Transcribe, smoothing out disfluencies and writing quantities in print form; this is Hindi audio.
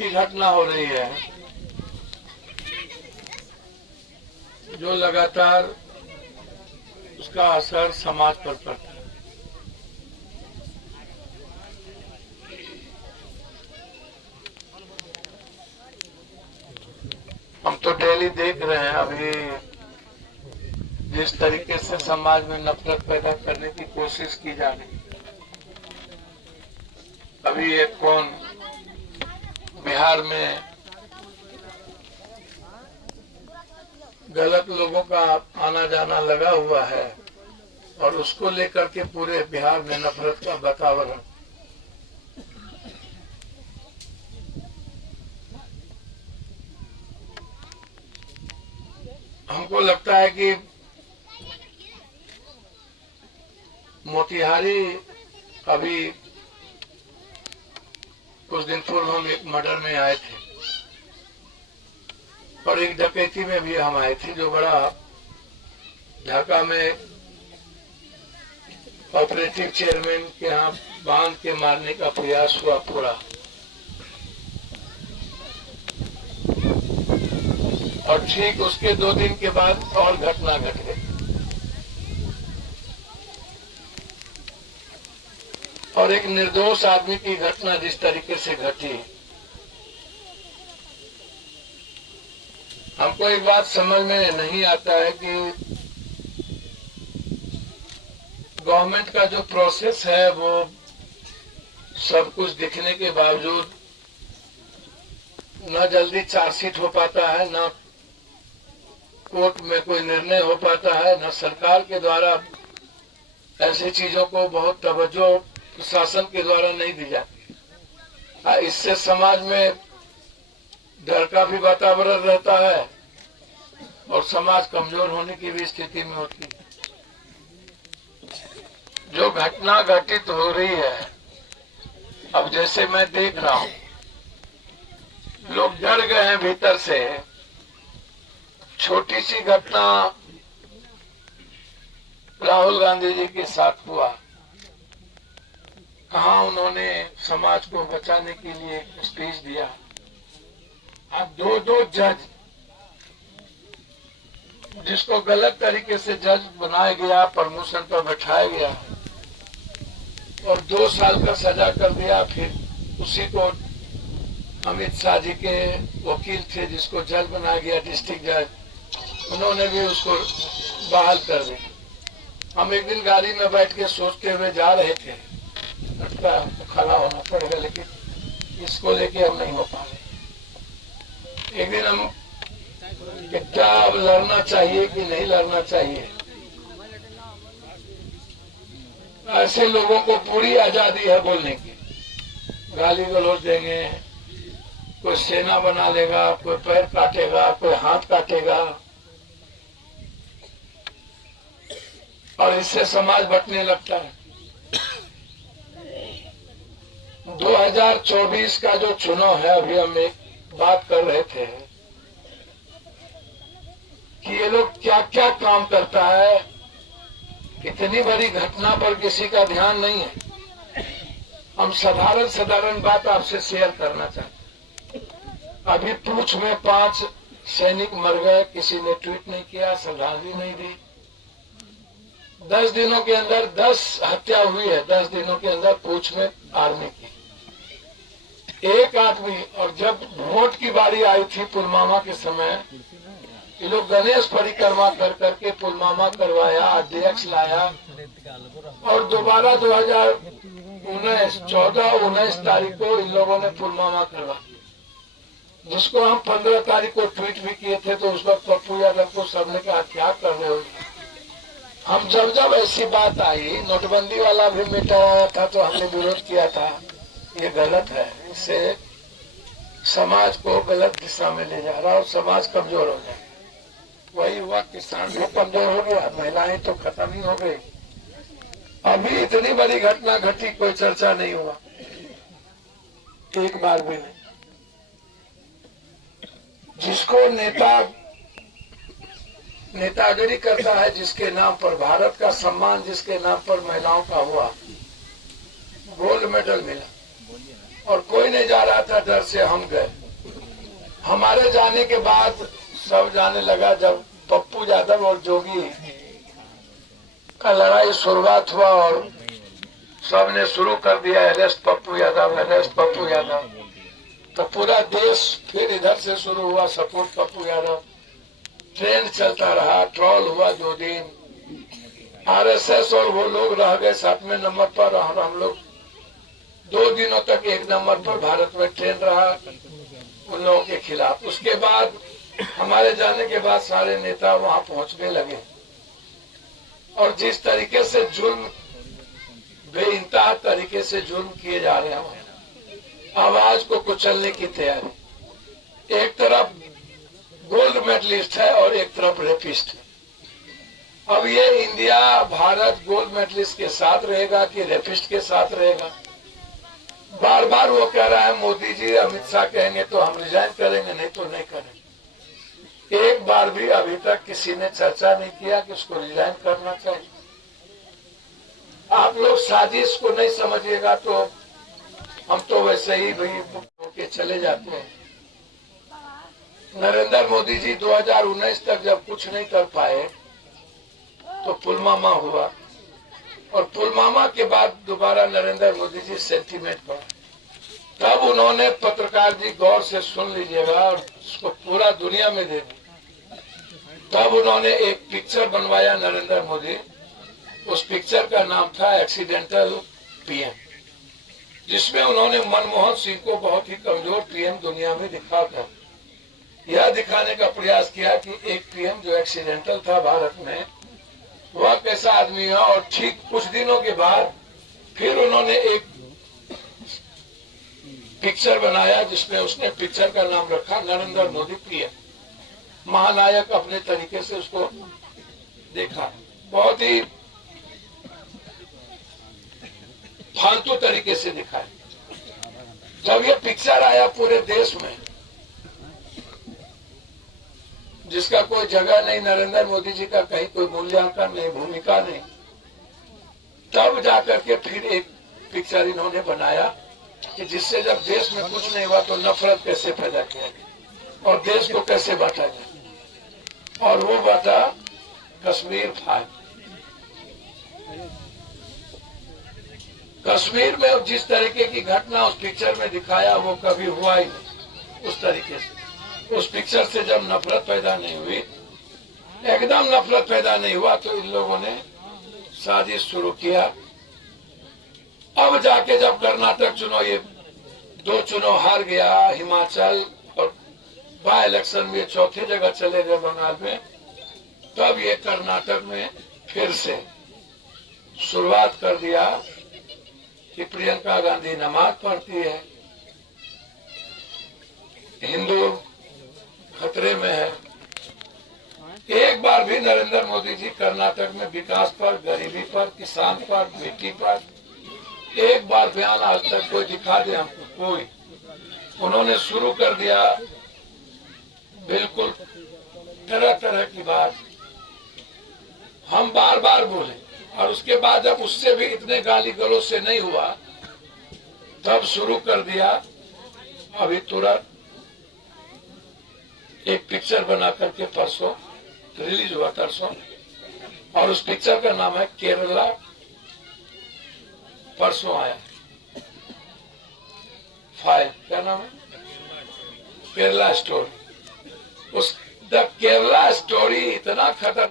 ऐसी घटना हो रही है जो लगातार उसका असर समाज पर पड़ता है। हम तो डेली देख रहे हैं अभी जिस तरीके से समाज में नफरत पैदा करने की कोशिश की जा रही है। अभी एक कौन बिहार में गलत लोगों का आना जाना लगा हुआ है और उसको लेकर के पूरे बिहार में नफरत का वातावरण। हमको लगता है कि मोतिहारी अभी कुछ दिन पूर्व हम एक मर्डर में आए थे और एक डकैती में भी हम आए थे जो बड़ा ढाका में ऑपरेटिव चेयरमैन के यहाँ बांध के मारने का प्रयास हुआ पूरा। और ठीक उसके 2 दिन के बाद और घटना घट गई और एक निर्दोष आदमी की घटना जिस तरीके से घटी। हमको एक बात समझ में नहीं आता है कि गवर्नमेंट का जो प्रोसेस है वो सब कुछ दिखने के बावजूद न जल्दी चार्जशीट हो पाता है, न कोर्ट में कोई निर्णय हो पाता है, न सरकार के द्वारा ऐसी चीजों को बहुत तवज्जो प्रशासन के द्वारा नहीं दी जाती। इससे समाज में डर का भी वातावरण रहता है और समाज कमजोर होने की भी स्थिति में होती है। जो घटना घटित हो रही है अब जैसे मैं देख रहा हूं, लोग डर गए हैं भीतर से। छोटी सी घटना राहुल गांधी जी के साथ हुआ, कहा उन्होंने समाज को बचाने के लिए एक स्पीच दिया। अब 2 जज जिसको गलत तरीके से जज बनाया गया, प्रमोशन पर बैठाया गया और 2 साल का सजा कर दिया। फिर उसी को अमित शाह जी के वकील थे जिसको जज बनाया गया, डिस्ट्रिक्ट जज, उन्होंने भी उसको बहाल कर दिया। हम एक दिन गाड़ी में बैठ के सोचते हुए जा रहे थे, लगता है हमको खड़ा होना पड़ेगा, लेकिन इसको लेके हम नहीं हो पा रहे। एक दिन हम क्या अब लड़ना चाहिए कि नहीं लड़ना चाहिए। ऐसे लोगों को पूरी आजादी है बोलने की, गाली गलौज देंगे, कोई सेना बना लेगा, कोई पैर काटेगा, कोई हाथ काटेगा और इससे समाज बंटने लगता है। 2024 का जो चुनाव है, अभी हम एक बात कर रहे थे कि ये लोग क्या क्या काम करता है। इतनी बड़ी घटना पर किसी का ध्यान नहीं है। हम साधारण बात आपसे शेयर करना चाहते हैं। अभी पूछ में 5 सैनिक मर गए, किसी ने ट्वीट नहीं किया, श्रद्धांजलि नहीं दी। 10 दिनों के अंदर 10 हत्या हुई है, 10 दिनों के अंदर पूछ में आर्मी की। एक आदमी, और जब वोट की बारी आई थी पुलवामा के समय, ये लोग गणेश परिक्रमा कर करके पुलवामा करवाया, अध्यक्ष लाया और दोबारा 14-19 तारीख को इन लोगों ने पुलवामा करवा, जिसको हम 15 तारीख को ट्वीट भी किए थे। तो उस वक्त पप्पू यादव को सबने कहा क्या कर रहे हो। हम जब ऐसी बात आई, नोटबंदी वाला भी मिटाया था तो हमने विरोध किया था, ये गलत है, इससे समाज को गलत दिशा में ले जा रहा और समाज कमजोर हो जाए। वही हुआ, किसान भी कमजोर हो गया, महिलाएं तो खत्म ही हो गई। अभी इतनी बड़ी घटना घटी, कोई चर्चा नहीं हुआ, एक बार भी नहीं। जिसको नेतागिरी करता है, जिसके नाम पर भारत का सम्मान, जिसके नाम पर महिलाओं का हुआ, गोल्ड मेडल मिला और कोई नहीं जा रहा था, डर से हम गए। हमारे जाने के बाद सब जाने लगा। जब पप्पू यादव और जोगी का लड़ाई शुरुआत हुआ और सबने शुरू कर दिया अरेस्ट पप्पू यादव, अरेस्ट पप्पू यादव, तो पूरा देश फिर इधर से शुरू हुआ सपोर्ट पप्पू यादव। ट्रेंड चलता रहा, ट्रोल हुआ 2 दिन। आरएसएस और वो लोग रह गए 7वें नंबर पर और हम लोग 2 दिनों तक 1 नंबर पर भारत में ट्रेंड रहा उन लोगों के खिलाफ। उसके बाद हमारे जाने के बाद सारे नेता वहां पहुंचने लगे और जिस तरीके से जुल्म, बेइंतहा तरीके से जुल्म किए जा रहे हैं, आवाज को कुचलने की तैयारी। एक तरफ गोल्ड मेडलिस्ट है और एक तरफ रेपिस्ट है। अब ये इंडिया, भारत गोल्ड मेडलिस्ट के साथ रहेगा कि रेपिस्ट के साथ रहेगा? बार बार वो कह रहा है मोदी जी, अमित शाह कहेंगे तो हम रिजाइन करेंगे, नहीं तो नहीं करेंगे। एक बार भी अभी तक किसी ने चर्चा नहीं किया कि उसको रिजाइन करना चाहिए। आप लोग साजिश को नहीं समझिएगा तो हम तो वैसे ही भाई होके चले जाते हैं। नरेंद्र मोदी जी 2019 तक जब कुछ नहीं कर पाए तो पुलवामा हुआ और पुलवामा के बाद दोबारा नरेंद्र मोदी जी सेंटीमेंट पर, तब उन्होंने, पत्रकार जी गौर से सुन लीजिएगा और उसको पूरा दुनिया में दे दी, तब उन्होंने एक पिक्चर बनवाया नरेंद्र मोदी। उस पिक्चर का नाम था एक्सीडेंटल पीएम, जिसमें उन्होंने मनमोहन सिंह को बहुत ही कमजोर पीएम दुनिया में दिखा था। यह दिखाने का प्रयास किया कि एक पीएम जो एक्सीडेंटल था भारत में, वह कैसा आदमी है। और ठीक कुछ दिनों के बाद फिर उन्होंने एक पिक्चर बनाया जिसमें उसने पिक्चर का नाम रखा नरेंद्र मोदी पीएम। महानायक अपने तरीके से उसको देखा, बहुत ही फालतू तरीके से दिखाया। जब ये पिक्चर आया पूरे देश में, जिसका कोई जगह नहीं, नरेंद्र मोदी जी का कहीं कोई मूल्यांकन नहीं, भूमिका नहीं, तब जाकर के फिर एक पिक्चर इन्होंने बनाया कि जिससे जब देश में कुछ नहीं हुआ तो नफरत कैसे पैदा किया गया और देश को कैसे बांटा गया, और वो बांटा कश्मीर फाइल। कश्मीर में जिस तरीके की घटना उस पिक्चर में दिखाया वो कभी हुआ ही नहीं उस तरीके से। उस पिक्चर से जब नफरत पैदा नहीं हुई, एकदम नफरत पैदा नहीं हुआ, तो इन लोगों ने साजिश शुरू किया। अब जाके जब कर्नाटक चुनाव, ये 2 चुनाव हार गया, हिमाचल और बाय इलेक्शन में 4थी जगह चले गए बंगाल में, तब ये कर्नाटक में फिर से शुरुआत कर दिया कि प्रियंका गांधी नमाज पढ़ती है, हिंदू खतरे में है। एक बार भी नरेंद्र मोदी जी कर्नाटक में विकास पर, गरीबी पर, किसान पर, बेटी पर एक बार बयान आज तक कोई दिखा दे हमको? कोई। उन्होंने शुरू कर दिया बिल्कुल तरह तरह की बात, हम बार बार बोले, और उसके बाद जब उससे भी इतने गाली गलौज से नहीं हुआ, तब शुरू कर दिया अभी तुरंत एक पिक्चर बना करके परसों रिलीज हुआ, परसों, और उस पिक्चर का नाम है केरला। परसों आया फाइल, क्या नाम है? केरला स्टोरी। उस द केरला स्टोरी इतना खतरनाक